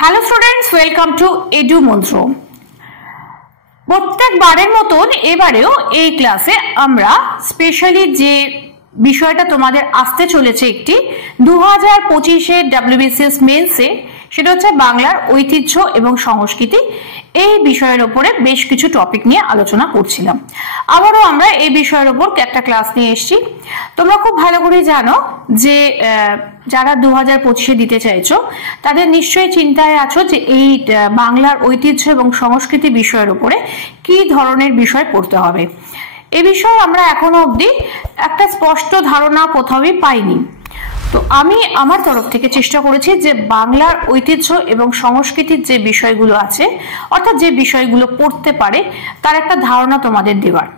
Hello students, welcome to edu মন্ত্র। প্রত্যেকবারের মতন এবারেও এই ক্লাসে আমরা স্পেশালি যে বিষয়টা তোমাদের আসতে চলেছে একটি 2025-এর WBCS মেন্সে, সেটা হচ্ছে বাংলার ঐতিহ্য এবং সংস্কৃতি। এই বিষয়ের উপরে বেশ কিছু টপিক নিয়ে আলোচনা করছিলাম। আবারও আমরা এই বিষয়ের উপর একটা ক্লাস নিয়ে এসেছি। তোমরা খুব ভালো করে জানো যে যারা 2025-এ দিতে চাইছো তাদের নিশ্চয়ই চিন্তায় আছো যে এই বাংলার ঐতিহ্য এবং সংস্কৃতি বিষয়ের উপরে কি ধরনের বিষয় পড়তে হবে। এ বিষয়ে আমরা এখনো অবধি একটা স্পষ্ট ধারণা কোথাওই পাইনি। তো আমি আমার তরফ থেকে চেষ্টা করেছি যে বাংলার ঐতিহ্য এবং সংস্কৃতির যে বিষয়গুলো আছে, অর্থাৎ যে বিষয়গুলো পড়তে পারে, তার একটা ধারণা তোমাদের দেওয়ার।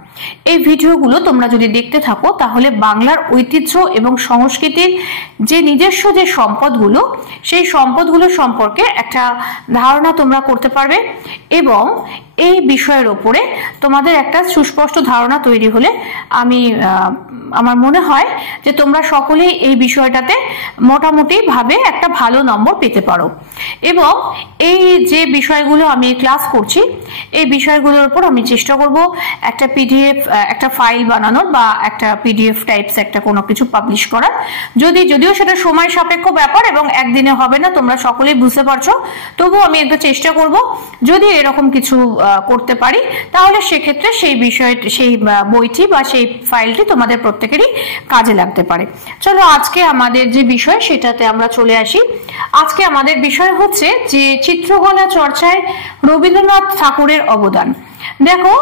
এই ভিডিওগুলো তোমরা যদি দেখতে থাকো তাহলে বাংলার ঐতিহ্য এবং সংস্কৃতির যে নিজস্ব যে সম্পদগুলো, সেই সম্পদগুলো সম্পর্কে একটা ধারণা তোমরা করতে পারবে এবং এই বিষয়ের ওপরে তোমাদের একটা সুস্পষ্ট ধারণা তৈরি হলে আমার মনে হয় যে তোমরা সকলেই এই বিষয়টাতে মোটামুটি ভাবে একটা ভালো নম্বর পেতে পারো। এবং এই যে বিষয়গুলো আমি ক্লাস করছি, এই বিষয়গুলোর উপর আমি চেষ্টা করব একটা পিডিএফ, একটা ফাইল বানানোর বা একটা পিডিএফ টাইপস একটা কোনো কিছু পাবলিশ করার। যদিও সেটা সময় সাপেক্ষ ব্যাপার এবং একদিনে হবে না, তোমরা সকলেই বুঝতে পারছো, তবুও আমি একটু চেষ্টা করব যদি এরকম কিছু করতে পারি তাহলে সেক্ষেত্রে সেই বইটি বা সেই ফাইলটি তোমাদের প্রত্যেকেরই কাজে লাগতে পারে। চলো আজকে আমাদের যে বিষয় সেটাতে আমরা চলে আসি। আজকে আমাদের বিষয় হচ্ছে যে চিত্রকলা চর্চায় রবীন্দ্রনাথ ঠাকুরের অবদান। দেখো,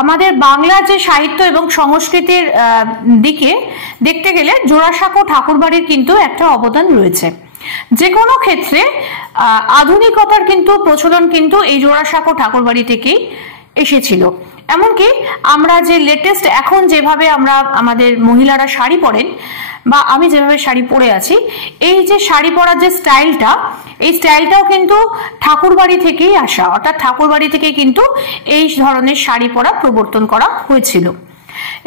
আমাদের বাংলার যে সাহিত্য এবং সংস্কৃতির দিকে দেখতে গেলে জোড়াসাঁকো ঠাকুরবাড়ির কিন্তু একটা অবদান রয়েছে। যে কোনো ক্ষেত্রে আধুনিকতার কিন্তু প্রচলন কিন্তু এই জোড়াসাঁকো ঠাকুরবাড়ি থেকেই এসেছিল। এমনকি আমরা যে লেটেস্ট এখন যেভাবে আমরা আমাদের মহিলারা শাড়ি পরেন বা আমি যেভাবে শাড়ি পরে আছি, এই যে শাড়ি পরার যে স্টাইলটা, এই স্টাইলটাও কিন্তু ঠাকুরবাড়ি থেকেই আসা, অর্থাৎ ঠাকুরবাড়ি থেকেই কিন্তু এই ধরনের শাড়ি পরা প্রবর্তন করা হয়েছিল।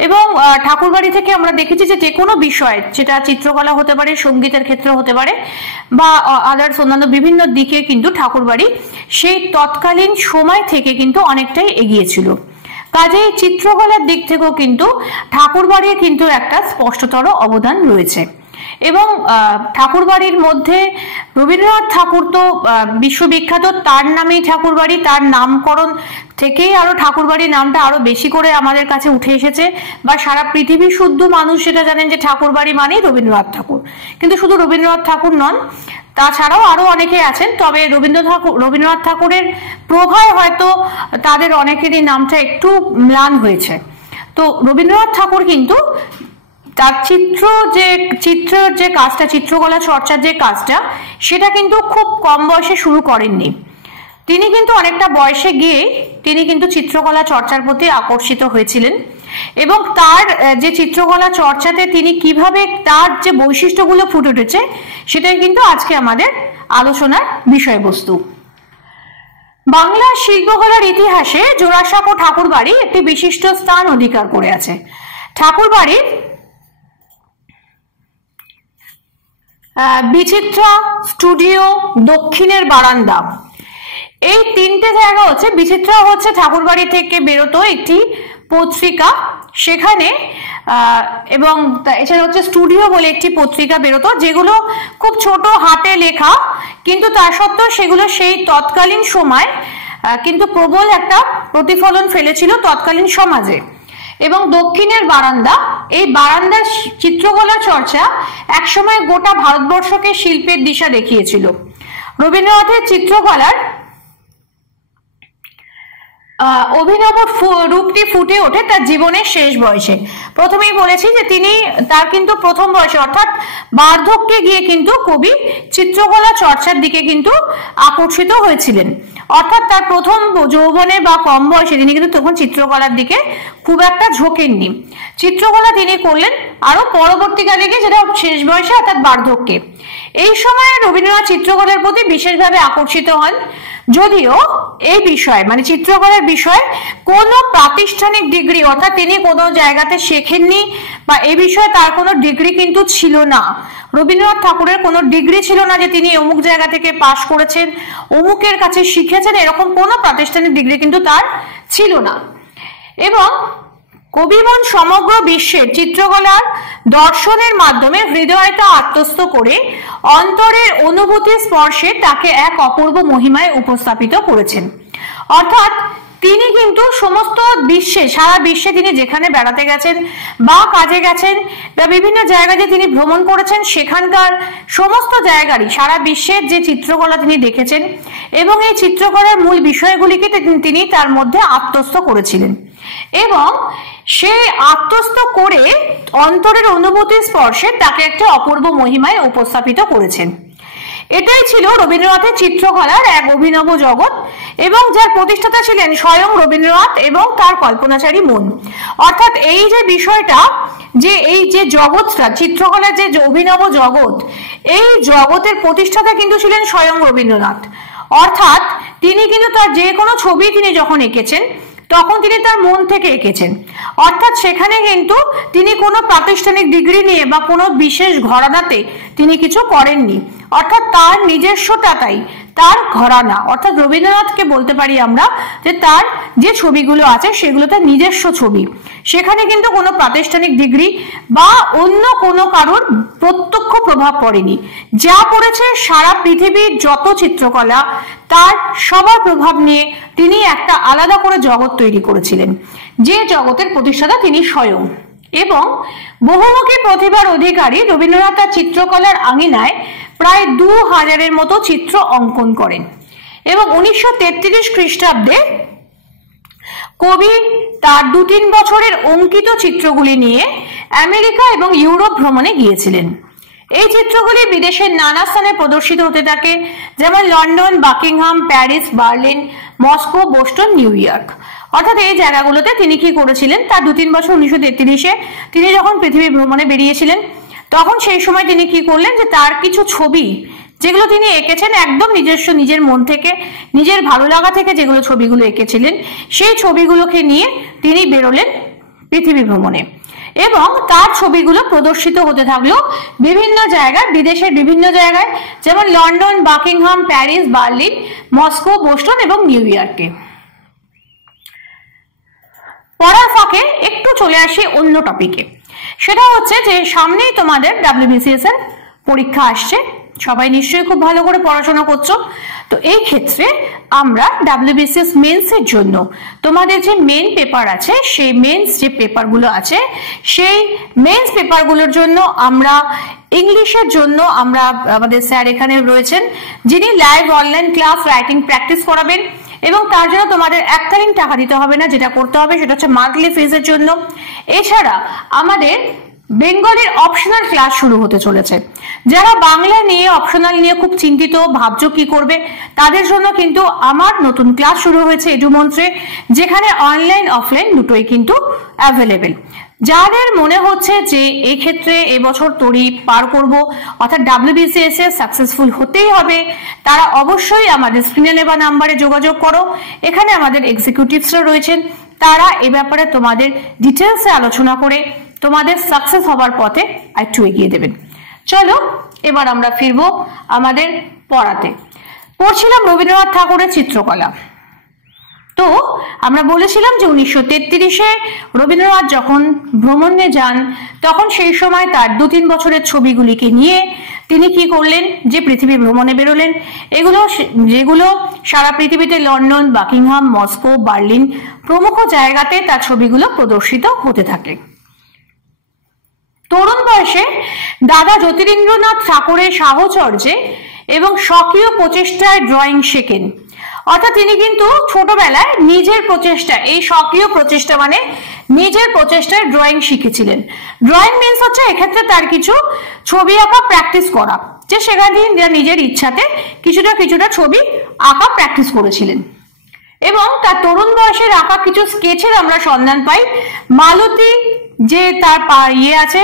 এবং ঠাকুরবাড়ি থেকে আমরা দেখেছি যে কোনো বিষয়, যেটা চিত্রকলা হতে পারে, সঙ্গীতের ক্ষেত্রে হতে পারে বা আদার্স অন্যান্য বিভিন্ন দিকে কিন্তু ঠাকুরবাড়ি সেই তৎকালীন সময় থেকে কিন্তু অনেকটাই এগিয়েছিল। কাজেই চিত্রকলার দিক থেকেও কিন্তু ঠাকুরবাড়ির কিন্তু একটা স্পষ্টতর অবদান রয়েছে। এবং ঠাকুরবাড়ির মধ্যে রবীন্দ্রনাথ ঠাকুর তো বিশ্ববিখ্যাত, তার নামেই ঠাকুরবাড়ি, তার নামকরণ থেকেই আরো ঠাকুরবাড়ির নামটা আরো বেশি করে আমাদের কাছে উঠে এসেছে বা সারা পৃথিবী শুদ্ধ মানুষ সেটা জানেন যে ঠাকুরবাড়ি মানেই রবীন্দ্রনাথ ম্লান। কিন্তু শুধু রবীন্দ্রনাথ ঠাকুর নন, তাছাড়াও আরো অনেকে আছেন, তবে রবীন্দ্রনাথ ঠাকুরের প্রভাবে হয়তো তাদের অনেকেরই নামটা একটু ম্লান হয়েছে। তো রবীন্দ্রনাথ ঠাকুর কিন্তু তার চিত্রের যে কাজটা, চিত্রকলা চর্চার যে কাজটা, সেটা কিন্তু খুব কম বয়সে শুরু করেননি। তিনি কিন্তু অনেকটা বয়সে গিয়ে তিনি কিন্তু চিত্রকলা চর্চার প্রতি আকর্ষিত হয়েছিলেন এবং তার যে চিত্রকলা চর্চাতে তিনি কিভাবে তার যে বৈশিষ্ট্যগুলো ফুটে উঠেছে সেটাই কিন্তু আজকে আমাদের আলোচনার বিষয়বস্তু। বাংলা শিল্পকলার ইতিহাসে জোড়াসাঁকো ঠাকুরবাড়ি একটি বিশিষ্ট স্থান অধিকার করে আছে। ঠাকুরবাড়ির বিচিত্রা, স্টুডিও, দক্ষিণের বারান্দা, এই তিনটে জায়গা হচ্ছে। বিচিত্রা হচ্ছে ঠাকুরবাড়ি থেকে বেরোতো একটি পত্রিকা, সেখানে এবং এছাড়া হচ্ছে স্টুডিও বলে একটি পত্রিকা বেরোতো, যেগুলো খুব ছোট হাতে লেখা, কিন্তু তা সত্ত্বেও সেগুলো সেই তৎকালীন সময় কিন্তু প্রবল একটা প্রতিফলন ফেলেছিল তৎকালীন সমাজে। এবং দক্ষিণের বারান্দা, এই বারান্দার চিত্রকলা চর্চা একসময় গোটা ভারতবর্ষকে শিল্পের দিশা দেখিয়েছিল। রবীন্দ্রনাথের চিত্রকলার অভিনব রূপটি ফুটে ওঠে তার জীবনের শেষ বয়সে। প্রথমেই বলেছি যে তার কিন্তু প্রথম বয়সে অর্থাৎ বার্ধক্যে গিয়ে কিন্তু কবি চিত্রকলা চর্চার দিকে কিন্তু আকর্ষিত হয়েছিলেন। অর্থাৎ তার প্রথম যৌবনে বা কম বয়সে তিনি কিন্তু তখন চিত্রকলার দিকে খুব একটা ঝোঁকেননি। চিত্রকলা তিনি করলেন আরো পরবর্তীকালে গিয়ে যেটা শেষ বয়সে অর্থাৎ বার্ধক্যে। এই সময় রবীন্দ্রনাথ চিত্রকলার প্রতি বিশেষভাবে আকর্ষিত হন, যদিও এই বিষয় মানে চিত্রকলার বিষয় কোনো প্রাতিষ্ঠানিক ডিগ্রি অর্থাৎ তিনি কোনো জায়গাতে শেখেননি বা এই বিষয়ে তার কোনো ডিগ্রি কিন্তু ছিল না। রবীন্দ্রনাথ ঠাকুরের কোনো ডিগ্রি ছিল না যে তিনি অমুক জায়গা থেকে পাশ করেছেন, অমুকের কাছে শিখেছেন, এরকম কোনো প্রাতিষ্ঠানিক ডিগ্রি কিন্তু তার ছিল না। এবং কবিমন সমগ্র বিশ্বের চিত্রকলার দর্শনের মাধ্যমে হৃদয়টা আত্মস্থ করে অন্তরের অনুভূতি স্পর্শে তাকে এক অপূর্ব মহিমায় উপস্থাপিত করেছেন। অর্থাৎ তিনি কিন্তু সমস্ত বিশ্বে, সারা বিশ্বে তিনি যেখানে বেড়াতে গেছেন বা কাজে গেছেন বা বিভিন্ন জায়গায় যে তিনি ভ্রমণ করেছেন, সেখানকার সমস্ত জায়গারই সারা বিশ্বের যে চিত্রকলা তিনি দেখেছেন এবং এই চিত্রকলার মূল বিষয়গুলিকে তিনি তার মধ্যে আত্মস্থ করেছিলেন এবং সেই আত্মস্থ করে অন্তরের অনুভূতি স্পর্শে তাকে একটা অপূর্ব মহিমায় উপস্থাপিত করেছেন। এটাই ছিল রবীন্দ্রনাথের চিত্রকলার এক অভিনব জগৎ এবং যার প্রতিষ্ঠাতা ছিলেন স্বয়ং রবীন্দ্রনাথ এবং তার কল্পনাচারী মন। অর্থাৎ এই যে বিষয়টা, যে এই যে জগৎটা, চিত্রকলার যে অভিনব জগৎ, এই জগতের প্রতিষ্ঠাতা কিন্তু ছিলেন স্বয়ং রবীন্দ্রনাথ। অর্থাৎ তিনি কিন্তু তার যে কোনো ছবি তিনি যখন এঁকেছেন তখন তিনি তার মন থেকে এঁকেছেন। অর্থাৎ সেখানে কিন্তু তিনি কোনো প্রাতিষ্ঠানিক ডিগ্রি নিয়ে বা কোনো বিশেষ ঘরানাতে তিনি কিছু করেননি। অর্থাৎ তার নিজস্বতাটাই তার ঘরানা। অর্থাৎ রবীন্দ্রনাথকে বলতে পারি আমরা যে তার যে ছবিগুলো আছে সেগুলো তার নিজস্ব ছবি, সেখানে কিন্তু কোনো প্রাতিষ্ঠানিক ডিগ্রি বা অন্য কোনো কারোর প্রত্যক্ষ প্রভাব পড়েনি। যা পড়েছে সারা পৃথিবীর যত চিত্রকলা, তার সবার প্রভাব নিয়ে তিনি একটা আলাদা করে জগৎ তৈরি করেছিলেন, যে জগতের প্রতিষ্ঠাতা তিনি স্বয়ং। এবং বহুমুখী প্রতিভার অধিকারী রবীন্দ্রনাথ তার চিত্রকলার আঙিনায় প্রায় 2000-এর মতো চিত্র অঙ্কন করেন এবং 1933 খ্রিস্টাব্দে কবি তার 2-3 বছরের অঙ্কিত চিত্রগুলি নিয়ে আমেরিকা এবং ইউরোপ ভ্রমণে গিয়েছিলেন। এই চিত্রগুলি বিদেশের নানা স্থানে প্রদর্শিত হতে থাকে, যেমন London, Buckingham, Paris, Berlin, Moscow, Boston, new York. অর্থাৎ এই জায়গাগুলোতে তিনি কি করেছিলেন, তার 2-3 বছর 1933-এ তিনি যখন পৃথিবী ভ্রমণে বেরিয়েছিলেন তখন সেই সময় তিনি কি করলেন যে তার কিছু ছবি যেগুলো তিনি এঁকেছেন একদম নিজস্ব, নিজের মন থেকে, নিজের ভালো লাগা থেকে যেগুলো ছবিগুলো এঁকেছিলেন, সেই ছবিগুলোকে নিয়ে তিনি বেরোলেন পৃথিবী ভ্রমণে এবং তার ছবিগুলো প্রদর্শিত হতে থাকলো বিভিন্ন জায়গায়, বিদেশের বিভিন্ন জায়গায়, যেমন London, Buckingham, Paris, Berlin, Moscow, Boston এবং নিউ ইয়র্কে। পড়ার ফাঁকে একটু চলে আসি অন্য টপিকে। সেটা হচ্ছে যে সামনেই তোমাদের WBCS এর পরীক্ষা আসছে, সবাই নিশ্চয়ই খুব ভালো করে পড়াশোনা করছো। তো এই ক্ষেত্রে আমরা WBCS মেন্স এর জন্য তোমাদের যে মেন পেপার আছে, সেই মেন্স যে পেপারগুলো আছে, সেই মেন্স পেপারগুলোর জন্য আমরা ইংলিশের জন্য আমরা আমাদের স্যার এখানে রয়েছেন, যিনি live online class writing practice করাবেন এবং তার জন্য তোমাদের এককালীন টাকা দিতে হবে না। যেটা করতে হবে সেটা হচ্ছে মান্থলি ফিজের জন্য। এছাড়া আমাদের বেঙ্গলির অপশনাল ক্লাস শুরু হতে চলেছে। যারা বাংলা নিয়ে অপশনাল নিয়ে খুব চিন্তিত, ভাবছো কি করবে, তাদের জন্য কিন্তু আমার নতুন ক্লাস শুরু হয়েছে এডুমন্ত্রে, যেখানে অনলাইন অফলাইন দুটোই কিন্তু অ্যাভেলেবেল। যাদের মনে হচ্ছে যে এই ক্ষেত্রে এবছর তড়ি পার করব, অর্থাৎ WBCS এ সাকসেসফুল হতেই হবে, তারা অবশ্যই আমাদের স্ক্রিনে নেওয়া নাম্বারে যোগাযোগ করো। এখানে আমাদের এক্সিকিউটিভসরা রয়েছেন, তারা এ ব্যাপারে তোমাদের ডিটেলসে আলোচনা করে তোমাদের সাকসেস হবার পথে একটু এগিয়ে দেবেন। চলো এবার আমরা ফিরবো আমাদের পড়াতে। পড়ছিলাম রবীন্দ্রনাথ ঠাকুরের চিত্রকলা। তো আমরা বলেছিলাম যে 1933-এ রবীন্দ্রনাথ যখন ভ্রমণে যান তখন সেই সময় তার 2-3 বছরের ছবিগুলিকে নিয়ে তিনি কি করলেন, যে পৃথিবী ভ্রমণে বেরোলেন। যেগুলো সারা পৃথিবীতে লন্ডন, বাকিংহাম, মস্কো, বার্লিন প্রমুখ জায়গাতে তার ছবিগুলো প্রদর্শিত হতে থাকে। তরুণ বয়সে দাদা জ্যোতিরিন্দ্রনাথ ঠাকুরের সাহচর্যে এবং স্বকীয় প্রচেষ্টায় ড্রয়িং শেখেন। অর্থাৎ তিনি কিন্তু ছোটবেলায় নিজের প্রচেষ্টা, এই স্বকীয় প্রচেষ্টা মানে নিজের প্রচেষ্টায় ড্রয়িং শিখেছিলেন। ড্রয়িং মিন্স হচ্ছে এক্ষেত্রে তার কিছু ছবি আঁকা প্র্যাকটিস করা, যে সেখানে নিজের ইচ্ছাতে কিছুটা ছবি আঁকা প্র্যাকটিস করেছিলেন। এবং তার তরুণ বয়সের আঁকা কিছু স্কেচের আমরা সন্ধান পাই মালতী যে তার ইয়ে আছে,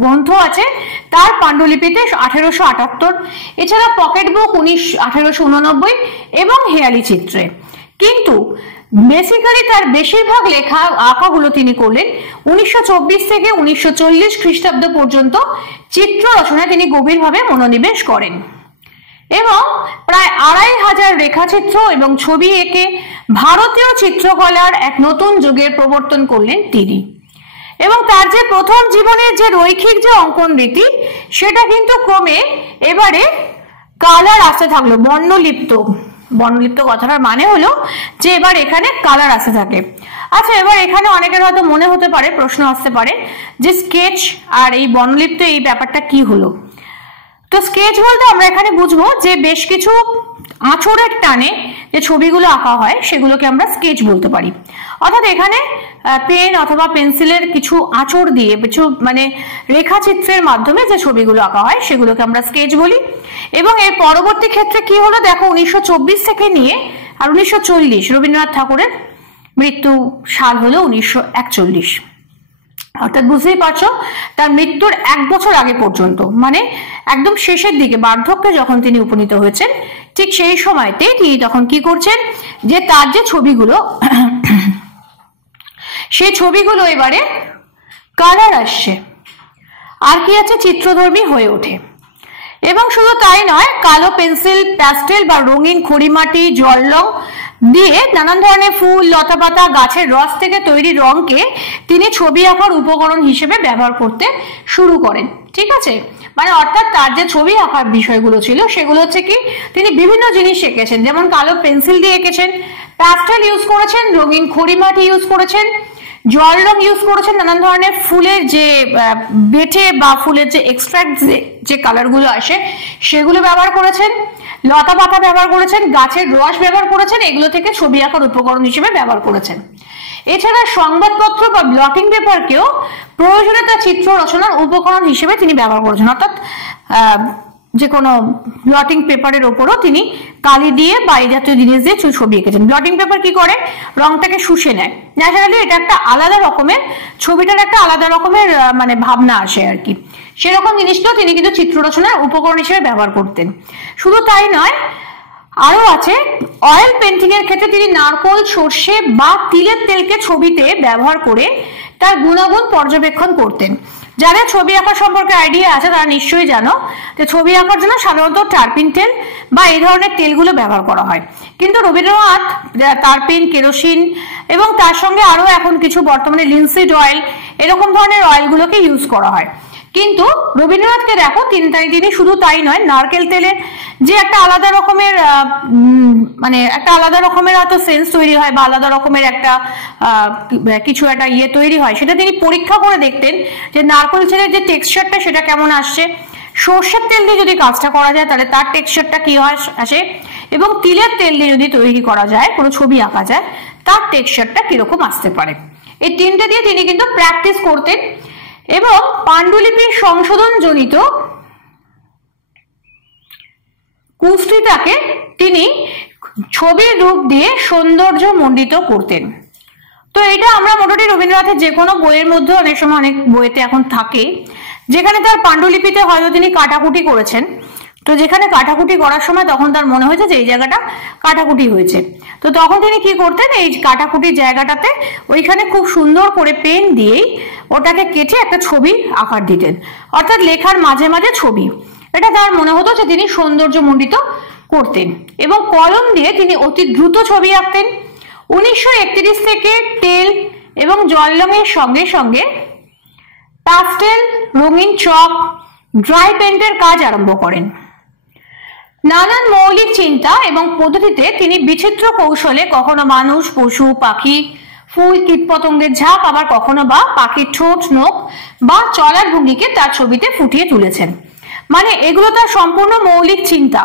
গ্রন্থ আছে, তার পাণ্ডুলিপিতে 1878, এছাড়া পকেট বুক 1889 এবং হেয়ালি চিত্রে। কিন্তু বেসিক্যালি তার বেশিরভাগ লেখা আঁকাগুলো তিনি করলেন 1924 থেকে 1940 খ্রিস্টাব্দ পর্যন্ত চিত্র রচনায় তিনি গভীরভাবে মনোনিবেশ করেন এবং প্রায় 2500 রেখাচিত্র এবং ছবি এঁকে ভারতীয় চিত্রকলার এক নতুন যুগের প্রবর্তন করলেন তিনি। এবং তার যে প্রথম জীবনের যে রৈখিক যে অঙ্কন রীতি, সেটা কিন্তু ক্রমে এবারে কালার আসতে থাকলো, বর্ণলিপ্ত কথাটার মানে হলো যে এবার এখানে কালার আসতে থাকে। আচ্ছা, এবার এখানে অনেকের হয়তো মনে হতে পারে, প্রশ্ন আসতে পারে যে স্কেচ আর এই বর্ণলিপ্ত এই ব্যাপারটা কি হলো। তো স্কেচ বলতে আমরা এখানে বুঝবো যে বেশ কিছু আঁচড়ের টানে যে ছবিগুলো আঁকা হয় সেগুলোকে আমরা স্কেচ বলতে পারি। অর্থাৎ এখানে পেন অথবা পেন্সিলের কিছু আঁচড় দিয়ে কিছু মানে রেখাচিত্রের মাধ্যমে যে ছবিগুলো আঁকা হয় সেগুলোকে আমরা স্কেচ বলি। এবং এর পরবর্তী ক্ষেত্রে কি হলো দেখো, 1924 থেকে নিয়ে আর 1940 রবীন্দ্রনাথ ঠাকুরের মৃত্যু সাল হলো 1941। অর্থাৎ বুঝতেই পারছো তার মৃত্যুর 1 বছর আগে পর্যন্ত, মানে একদম শেষের দিকে বার্ধক্যে যখন তিনি উপনীত হয়েছেন, ঠিক সেই সময়তে তিনি তখন কি করছেন যে তার যে ছবিগুলো সেই ছবিগুলো এবারে কালার আসছে, আর কি আছে, চিত্রধর্মী হয়ে ওঠে। এবং শুধু তাই নয়, কালো পেন্সিল, প্যাস্টেল বা রঙিন খড়িমাটি, জল রং দিয়ে নানান ধরনের ফুল, লতা পাতা, গাছের রস থেকে তৈরি রংকে তিনি ছবি আঁকার উপকরণ হিসেবে ব্যবহার করতে শুরু করেন। ঠিক আছে, মানে অর্থাৎ তার যে ছবি আঁকার বিষয়গুলো ছিল সেগুলো হচ্ছে কি তিনি বিভিন্ন জিনিস এঁকেছেন, যেমন কালো পেন্সিল দিয়ে এঁকেছেন, প্যাস্টেল ইউজ করেছেন, রঙিন খড়িমাটি ইউজ করেছেন, জল রং ইউজ করেছেন, নানান ধরনের ফুলের যে বেটে বা ফুলের যে এক্সট্রাক্ট যে কালার গুলো আসে সেগুলো ব্যবহার করেছেন, লতা পাতা ব্যবহার করেছেন, গাছের রস ব্যবহার করেছেন, এগুলো থেকে ছবি আঁকার উপকরণ হিসেবে ব্যবহার করেছেন। এছাড়া সংবাদপত্র বা ব্লটিং পেপারকেও প্রয়োজনে তার চিত্র রচনার উপকরণ হিসেবে তিনি ব্যবহার করেছেন। অর্থাৎ যে কোনো ব্লটিং পেপারের ওপরও তিনি কালি দিয়ে বা এই জাতীয় জিনিস দিয়ে ছবি এঁকেছেন। ব্লটিং পেপার কি করে, রংটাকে শুষে নেয়, ন্যাচারালি এটা একটা আলাদা রকমের, ছবিটার একটা আলাদা রকমের মানে ভাবনা আসে আর কি। সেরকম জিনিসটাও তিনি কিন্তু চিত্র রচনার উপকরণ হিসেবে ব্যবহার করতেন। শুধু তাই নয়, আরো আছে অয়েল পেন্টিং এর ক্ষেত্রে তিনি নারকোল, সর্ষে বা তিলের তেলকে ছবিতে ব্যবহার করে তার গুণাগুণ পর্যবেক্ষণ করতেন। যাদের ছবি আঁকা সম্পর্কে আইডিয়া আছে তারা নিশ্চয়ই জানো যে ছবি আঁকার জন্য সাধারণত টারপিন তেল বা এই ধরনের তেলগুলো ব্যবহার করা হয়, কিন্তু রবীন্দ্রনাথ টারপিন, কেরোসিন এবং তার সঙ্গে আরো এখন কিছু বর্তমানে লিনসিড অয়েল, এরকম ধরনের অয়েলগুলোকে ইউজ করা হয়। কিন্তু রবীন্দ্রনাথকে দেখো তিনি শুধু তাই নয়, নারকেল তেলের যে একটা আলাদা রকমের মানে একটা আলাদা রকমের হয়তো সেন্স তৈরি হয় বা আলাদা রকমের একটা কিছু একটা ইয়ে তৈরি হয়, সেটা তিনি পরীক্ষা করে দেখতেন যে নারকেল তেলের যে টেক্সচারটা সেটা কেমন আসছে, সর্ষের তেল দিয়ে যদি কাজটা করা যায় তাহলে তার টেক্সচারটা কি হয় আসে, এবং তিলের তেল দিয়ে যদি তৈরি করা যায়, কোনো ছবি আঁকা যায়, তার টেক্সচারটা কিরকম আসতে পারে। এই তিনটে দিয়ে তিনি কিন্তু প্র্যাকটিস করতেন এবং পাণ্ডুলিপির সংশোধন জনিত কুষ্ঠিটাকে তিনি ছবির রূপ দিয়ে সৌন্দর্য মণ্ডিত করতেন। তো এটা আমরা মোটামুটি রবীন্দ্রনাথের যে কোনো বইয়ের মধ্যে অনেক সময় অনেক বইতে এখন থাকে, যেখানে তার পাণ্ডুলিপিতে হয়তো তিনি কাটাকুটি করেছেন। তো যেখানে কাটাকুটি করার সময় তখন তার মনে হয়েছে যে এই জায়গাটা কাটাকুটি হয়েছে, তো তখন তিনি কি করতেন, এই কাটাকুটির জায়গাটাতে ওইখানে খুব সুন্দর করে পেন দিয়েই ওটাকে কেটে একটা ছবি আকার দিতেন, অর্থাৎ লেখার মাঝে মাঝে ছবি। এটা তার মনে হতো যে তিনি সৌন্দর্য মণ্ডিত করতেন। এবং কলম দিয়ে তিনি অতি দ্রুত ছবি আঁকতেন। 1931 থেকে তেল এবং জল রঙের সঙ্গে সঙ্গে প্যাস্টেল, রঙিন চক, ড্রাই পেন্টের কাজ আরম্ভ করেন। নানান মৌলিক চিন্তা এবং পদ্ধতিতে তিনি বিচিত্র কৌশলে কখনো মানুষ, পশু, পাখি, ফুল, কীটপতঙ্গের ঝাঁক, আবার কখনো বা পাখির ঠোঁট, নখ বা চলার ভঙ্গিকে তার ছবিতে ফুটিয়ে তুলেছেন। মানে এগুলো তার সম্পূর্ণ মৌলিক চিন্তা।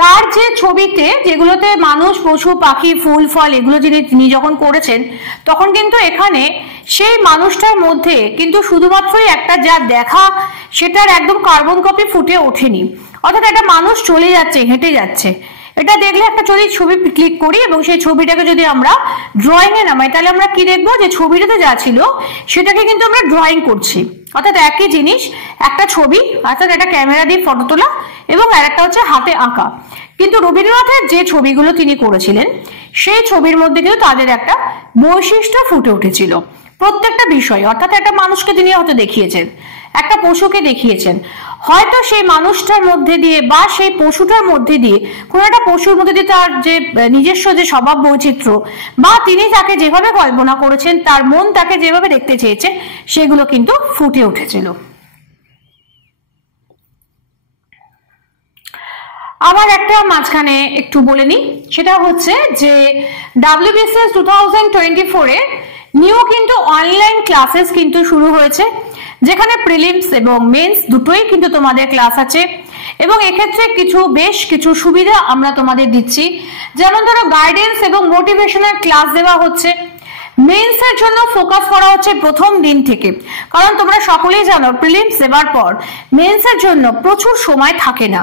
তার যে ছবিতে যেগুলোতে মানুষ, পশু, পাখি, ফুল, ফল এগুলো তিনি যখন করেছেন, তখন কিন্তু এখানে সেই মানুষটার মধ্যে কিন্তু শুধুমাত্রই একটা যা দেখা সেটার একদম কার্বন কপি ফুটে ওঠেনি। অর্থাৎ একটা মানুষ চলে যাচ্ছে, হেঁটে যাচ্ছে, এটা দেখলে একটা যদি ছবি ক্লিক করি এবং সেই ছবিটাকে যদি আমরা ড্রয়িং এ নামাই, তাহলে আমরা কি দেখবো, যে ছবিটাতে যা ছিল সেটাকে কিন্তু আমরা ড্রয়িং করছি। অর্থাৎ একই জিনিস, একটা ছবি অর্থাৎ একটা ক্যামেরা দিয়ে ফটো তোলা এবং আরেকটা হচ্ছে হাতে আঁকা। কিন্তু রবীন্দ্রনাথের যে ছবিগুলো তিনি করেছিলেন সেই ছবির মধ্যে কিন্তু তাদের একটা বৈশিষ্ট্য ফুটে উঠেছিল প্রত্যেকটা বিষয়। অর্থাৎ একটা মানুষকে তিনি হয়তো দেখিয়েছেন, একটা পশুকে দেখিয়েছেন, হয়তো সেই মানুষটার মধ্যে দিয়ে বা সেই পশুটার মধ্যে দিয়ে, কোন একটা পশুর মধ্যে দিয়ে তার যে নিজস্ব যে স্বভাব বৈচিত্র্য বা তিনি তাকে যেভাবে কল্পনা করেছেন, তার মন তাকে যেভাবে দেখতে চেয়েছে, সেগুলো কিন্তু ফুটে উঠেছিল। আবার একটা মাঝখানে একটু বলে নিই, সেটা হচ্ছে যে WBCS 2024 এর নিউ কিন্তু অনলাইন ক্লাসেস কিন্তু শুরু হয়েছে, যেখানে প্রিলিমস এবং মেন্স দুটোই কিন্তু তোমাদের ক্লাস আছে। এবং এক্ষেত্রে বেশ কিছু সুবিধা আমরা তোমাদের দিচ্ছি, যেমন ধরো গাইডেন্স এবং মোটিভেশনাল ক্লাস দেওয়া হচ্ছে। মেন্স এর জন্য ফোকাস করা হচ্ছে প্রথম দিন থেকে, কারণ তোমরা সকলেই জানো প্রিলিমস দেওয়ার পর মেন্স এর জন্য প্রচুর সময় থাকে না।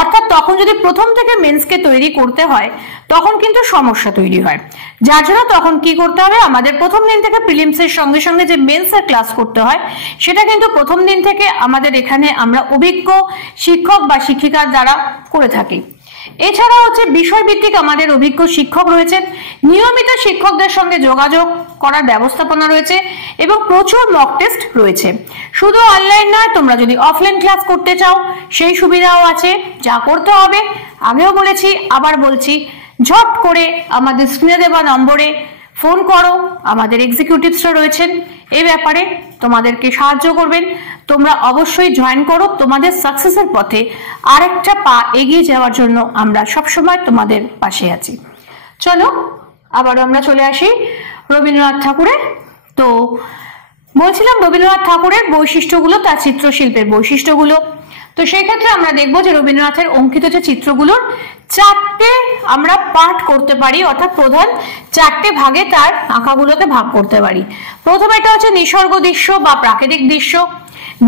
অর্থাৎ তখন যদি প্রথম থেকে মেন্সকে তৈরি করতে হয় তখন কিন্তু সমস্যা তৈরি হয়, যার জন্য তখন কি করতে হবে, আমাদের প্রথম দিন থেকে প্রিলিমস এর সঙ্গে সঙ্গে যে মেন্স এর ক্লাস করতে হয় সেটা কিন্তু প্রথম দিন থেকে আমাদের এখানে আমরা অভিজ্ঞ শিক্ষক বা শিক্ষিকার দ্বারা করে থাকি। এছাড়া হচ্ছে বিষয়ভিত্তিক আমাদের অভিজ্ঞ শিক্ষক রয়েছেন, নিয়মিত শিক্ষকদের সঙ্গে যোগাযোগ করার ব্যবস্থাপনা রয়েছে এবং প্রচুর মক টেস্ট রয়েছে। শুধু অনলাইন নয়, তোমরা যদি অফলাইন ক্লাস করতে চাও সেই সুবিধাও আছে। যা করতে হবে আগেও বলেছি, আবার বলছি, ঝট করে আমাদের স্ক্রিনে দেওয়া নম্বরে ফোন করো, আমাদের এক্সিকিউটিভসরা রয়েছেন এই ব্যাপারে তোমাদেরকে সাহায্য করবেন। তোমরা অবশ্যই জয়েন করো, তোমাদের সাকসেসের পথে আরেকটা পা এগিয়ে যাওয়ার জন্য আমরা সবসময় তোমাদের পাশে আছি। চলো আবার আমরা চলে আসি রবীন্দ্রনাথ ঠাকুরের। তো বলছিলাম রবীন্দ্রনাথ ঠাকুরের বৈশিষ্ট্যগুলো, তার চিত্রশিল্পের বৈশিষ্ট্যগুলো। তো সেই ক্ষেত্রে আমরা দেখবো যে রবীন্দ্রনাথের অঙ্কিত যে চিত্রগুলোর চারটে আমরা পার্ট করতে পারি, অর্থাৎ প্রধান চারটে ভাগে তার আঁকাগুলোকে ভাগ করতে পারি। প্রথমে এটা হচ্ছে নিসর্গ দৃশ্য বা প্রাকৃতিক দৃশ্য,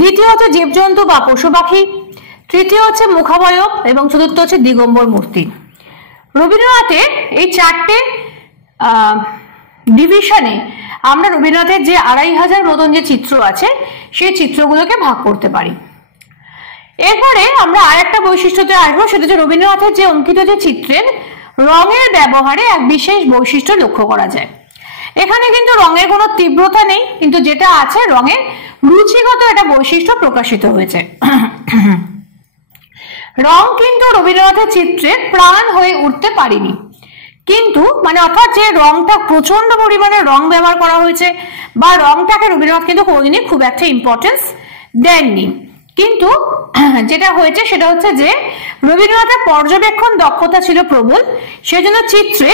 দ্বিতীয় হচ্ছে জীবজন্তু বা পশু পাখি, তৃতীয় হচ্ছে মুখাবয়ব এবং চতুর্থ হচ্ছে দিগম্বর মূর্তি। রবীন্দ্রনাথের এই চারটে ডিভিশনে আমরা রবীন্দ্রনাথের যে 2500 মতন যে চিত্র আছে সেই চিত্রগুলোকে ভাগ করতে পারি। এরপরে আমরা আরেকটা বৈশিষ্ট্যতে আসবো, সেটা হচ্ছে রবীন্দ্রনাথের যে অঙ্কিত যে চিত্রের রঙের ব্যবহারে এক বিশেষ বৈশিষ্ট্য লক্ষ্য করা যায়। এখানে কিন্তু রঙের কোনো তীব্রতা নেই, কিন্তু যেটা আছে রঙের রুচিগত একটা বৈশিষ্ট্য প্রকাশিত হয়েছে। রং কিন্তু রবীন্দ্রনাথের চিত্রে প্রাণ হয়ে উঠতে পারেনি, কিন্তু মানে অর্থাৎ যে রংটা প্রচন্ড পরিমাণে রং ব্যবহার করা হয়েছে বা রংটাকে রবীন্দ্রনাথ কিন্তু কোনোদিনই খুব একটা ইম্পর্টেন্স দেননি। কিন্তু যেটা হয়েছে সেটা হচ্ছে যে রবীন্দ্রনাথের পর্যবেক্ষণ দক্ষতা ছিল প্রবল, সেজন্য চিত্রে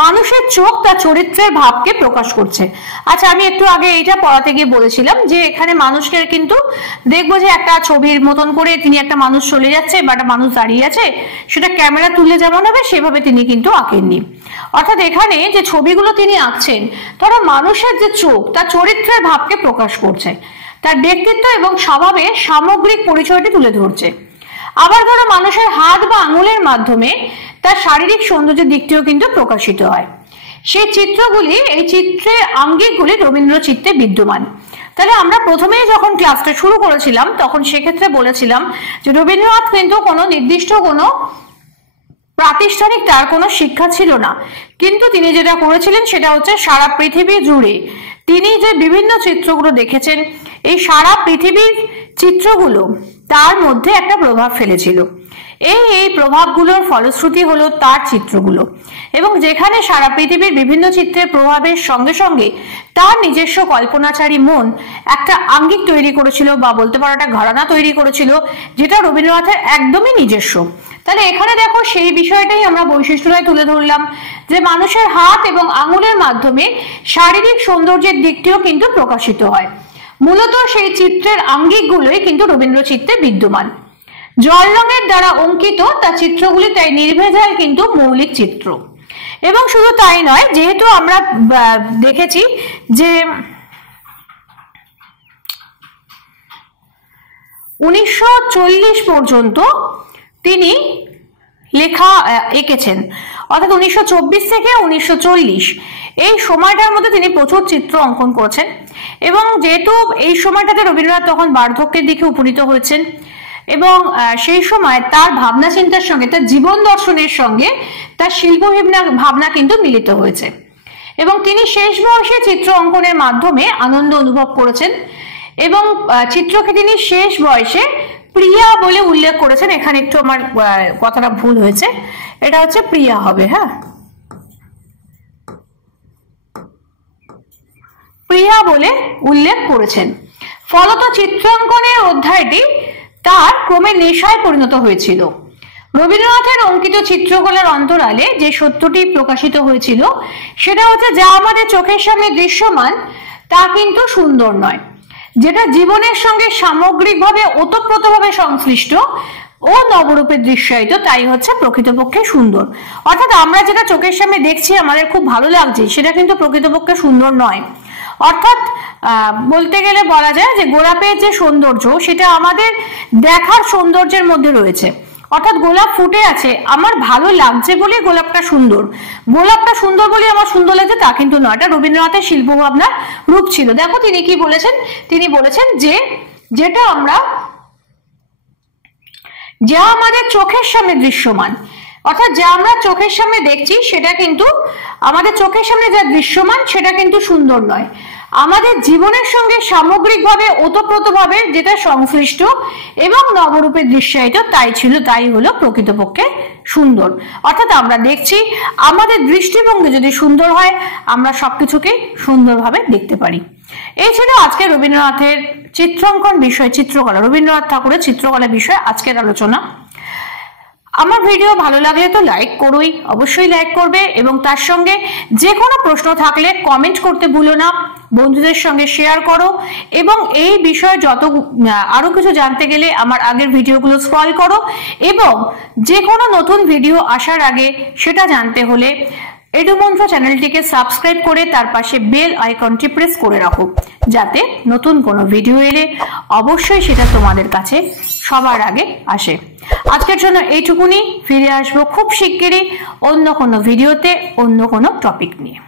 মানুষের চোখ তার চরিত্রের ভাবকে প্রকাশ করছে। আচ্ছা, আমি একটু আগে এইটা পড়াতে গিয়ে বলেছিলাম যে এখানে মানুষকে কিন্তু দেখবো যে একটা ছবির মতন করে তিনি একটা মানুষ চলে যাচ্ছে বা একটা মানুষ দাঁড়িয়ে আছে, সেটা ক্যামেরা তুললে যেমন হবে সেভাবে তিনি কিন্তু আঁকেননি। অর্থাৎ এখানে যে ছবিগুলো তিনি আঁকছেন তারা মানুষের যে চোখ তার চরিত্রের ভাবকে প্রকাশ করছে, তার ব্যক্তিত্ব এবং স্বভাবের সামগ্রিক পরিচয়টি তুলে ধরছে। আবার ধরো মানুষের হাত বা আঙুলের মাধ্যমে তার শারীরিক সৌন্দর্যের দিকটিও কিন্তু প্রকাশিত হয়। সেই চিত্রগুলি, এই চিত্রের আঙ্গিকগুলি রবীন্দ্র চিত্রে বিদ্যমান। তাহলে আমরা প্রথমেই যখন ক্লাসটা শুরু করেছিলাম তখন সেক্ষেত্রে বলেছিলাম যে রবীন্দ্রনাথ কিন্তু কোনো নির্দিষ্ট কোনো প্রাতিষ্ঠানিক তার কোনো শিক্ষা ছিল না, কিন্তু তিনি যেটা করেছিলেন সেটা হচ্ছে সারা পৃথিবী জুড়ে তিনি যে বিভিন্ন চিত্রগুলো দেখেছেন, এই সারা পৃথিবীর চিত্রগুলো তার মধ্যে একটা প্রভাব ফেলেছিল। এই প্রভাবগুলোর ফলশ্রুতি হলো তার চিত্রগুলো, এবং যেখানে সারা পৃথিবীর বিভিন্ন চিত্রের প্রভাবের সঙ্গে সঙ্গে তার নিজস্ব কল্পনাচারী মন একটা আঙ্গিক তৈরি করেছিল বা বলতে পারো একটা ঘরানা তৈরি করেছিল, যেটা রবীন্দ্রনাথের একদমই নিজস্ব। তাহলে এখানে দেখো সেই বিষয়টাই আমরা বৈশিষ্ট্যটাই তুলে ধরলাম যে মানুষের হাত এবং আঙুলের মাধ্যমে শারীরিক সৌন্দর্যের দিকটিও কিন্তু প্রকাশিত হয়। মূলত সেই চিত্রের আঙ্গিকগুলোই কিন্তু রবীন্দ্র চিত্রে বিদ্যমান। জল রঙের দ্বারা অঙ্কিত তার চিত্রগুলি তাই নির্ভেজাল কিন্তু মৌলিক চিত্র। এবং শুধু তাই নয়, যেহেতু আমরা দেখেছি যে 1940 পর্যন্ত তিনি লেখা এঁকেছেন, অর্থাৎ 1924 থেকে 1940 এই সময়টার মধ্যে তিনি প্রচুর চিত্র অঙ্কন করেছেন। এবং যেহেতু এই সময়টাতে রবীন্দ্রনাথ তখন বার্ধক্যের দিকে উপনীত হয়েছেন এবং সেই সময় তার ভাবনা চিন্তার সঙ্গে, তার জীবন দর্শনের সঙ্গে তার শিল্প ভাবনা কিন্তু মিলিত হয়েছে এবং তিনি শেষ বয়সে চিত্র অঙ্কনের মাধ্যমে আনন্দ অনুভব করেছেন এবং চিত্রকে তিনি শেষ বয়সে প্রিয়া বলে উল্লেখ করেছেন। এখানে একটু আমার কথাটা ভুল হয়েছে, এটা হচ্ছে প্রিয়া হবে, হ্যাঁ, প্রিয়া বলে উল্লেখ করেছেন। ফলত চিত্রাঙ্কনের অধ্যায়টি তার ক্রমে নেশায় পরিণত হয়েছিল। রবীন্দ্রনাথের অঙ্কিত চিত্রকলার অন্তরালে যে সত্যটি প্রকাশিত হয়েছিল সেটা হচ্ছে, যা আমাদের চোখের সামনে দৃশ্যমান তা কিন্তু সুন্দর নয়, যেটা জীবনের সঙ্গে সামগ্রিকভাবে ওতপ্রোতভাবে সংশ্লিষ্ট ও নবরূপে দৃশ্যায়িত তাই হচ্ছে প্রকৃতপক্ষে সুন্দর। অর্থাৎ আমরা যেটা চোখের সামনে দেখছি আমাদের খুব ভালো লাগছে সেটা কিন্তু প্রকৃতপক্ষে সুন্দর নয়। অর্থাৎ বলতে গেলে বলা যায় যে গোলাপের যে সৌন্দর্য সেটা আমাদের দেখার সৌন্দর্যের মধ্যে রয়েছে। অর্থাৎ গোলাপ ফুটে আছে, আমার ভালো লাগছে বলে গোলাপটা সুন্দর, গোলাপটা সুন্দর বলে আমার সুন্দর লাগছে তা কিন্তু নয়। এটা রবীন্দ্রনাথের শিল্প ভাবনার রূপ ছিল। দেখো তিনি কি বলেছেন, তিনি বলেছেন যে যেটা আমরা, যা আমাদের চোখের সামনে দৃশ্যমান, অর্থাৎ যা আমরা চোখের সামনে দেখছি সেটা কিন্তু আমাদের চোখের সামনে যা দৃশ্যমান সেটা কিন্তু সুন্দর নয়, আমাদের জীবনের সঙ্গে সামগ্রিকভাবে ওতপ্রোতভাবে যেটা সংশ্লিষ্ট এবং নবরূপে দৃশ্যায়িত তাই হলো প্রকৃতপক্ষে সুন্দর। অর্থাৎ আমরা দেখছি আমাদের দৃষ্টিভঙ্গি যদি সুন্দর হয় আমরা সবকিছুকে সুন্দরভাবে দেখতে পারি। এই ছিল আজকে রবীন্দ্রনাথের চিত্রাঙ্কন বিষয়, চিত্রকলা, রবীন্দ্রনাথ ঠাকুরের চিত্রকলা বিষয়ে আজকের আলোচনা। আমার ভিডিও ভালো লাগলে তো লাইক করোই, অবশ্যই লাইক করবে এবং তার সঙ্গে যে কোনো প্রশ্ন থাকলে কমেন্ট করতে ভুলো না, বন্ধুদের সঙ্গে শেয়ার করো এবং এই বিষয়ে আরো কিছু জানতে গেলে আমার আগের ভিডিওগুলো স্ক্রল করো এবং যে কোনো নতুন ভিডিও আসার আগে সেটা জানতে হলে এডুমন্ত্র চ্যানেলটিকে সাবস্ক্রাইব করে তার পাশে বেল আইকনটি প্রেস করে রাখো, যাতে নতুন কোনো ভিডিও এলে অবশ্যই সেটা তোমাদের কাছে সবার আগে আসে। আজকের জন্য এইটুকুনি, ফিরে আসবো খুব শিগগিরই অন্য কোনো ভিডিওতে অন্য কোনো টপিক নিয়ে।